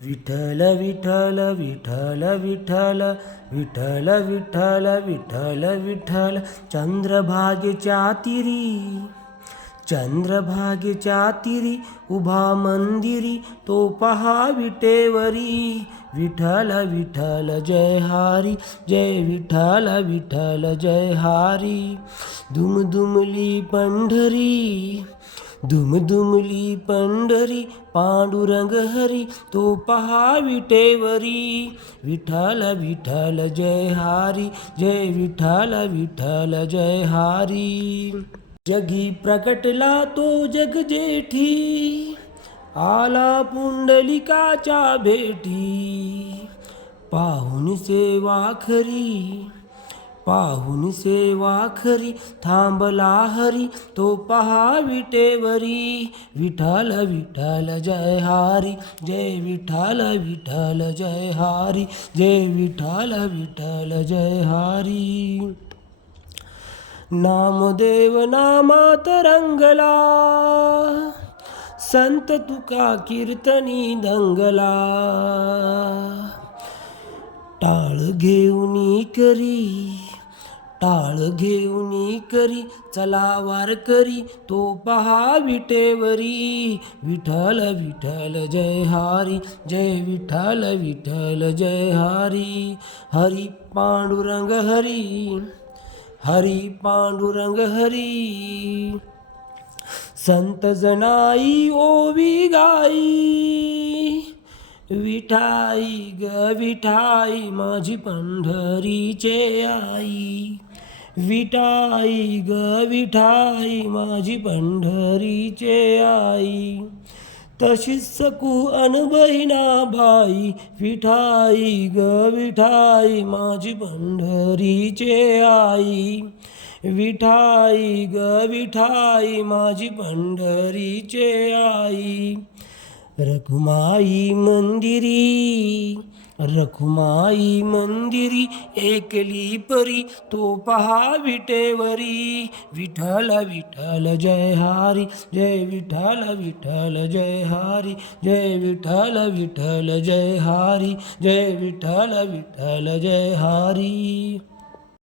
विठ्ठल विठ्ठल विठ्ठल विठ्ठल विठ्ठल विठ्ठल विठ्ठल विठ्ठल चंद्रभागेच्या तीरी उभा मंदिरी तो पहा विटेवरी विठ्ठल विठ्ठल जय हरी जय विठ्ठल विठ्ठल जय हरी दुमदुमली पंढरी पांडुरंग हरी तो पहा विटेवरी विठ्ठल विठ्ठल जय हरी जय विठ्ठल विठ्ठल जय हरी जगी प्रकटला तो जगजेठी आला पुंडलिकाच्या भेटी पाहुन सेवा खरी थांबला हरी तो पहा विटेवरी विठ्ठल विठ्ठल जय हरी जय विठ्ठल विठ्ठल जय हरी जय विठ्ठल विठ्ठल जय हरी नामदेव नामात रंगला संत तुका कीर्तनी दंगला टाळ घेऊनी करी चला वारकरी तो पहा विटेवरी विठ्ठल विठ्ठल जय हरी जय विठ्ठल विठ्ठल जय हरी हरी पांडुरंग हरी संत जनाई ओवी गाई विठाई ग विठाई माझी पंढरीचे आई विठाई ग विठाई माझी पंढरीचे आई तशीच सकू अनबहिणाबाई विठाई ग विठाई माझी पंढरीचे आई विठाई ग विठाई माझी पंढरीचे आई रखुमाई मंदिरी एकली परी तो पहा विटेवरी विठ्ठल विठ्ठल जय हरी जय विठ्ठल विठ्ठल जय हरी जय विठ्ठल विठ्ठल जय हरी जय विठ्ठल विठ्ठल जय हरी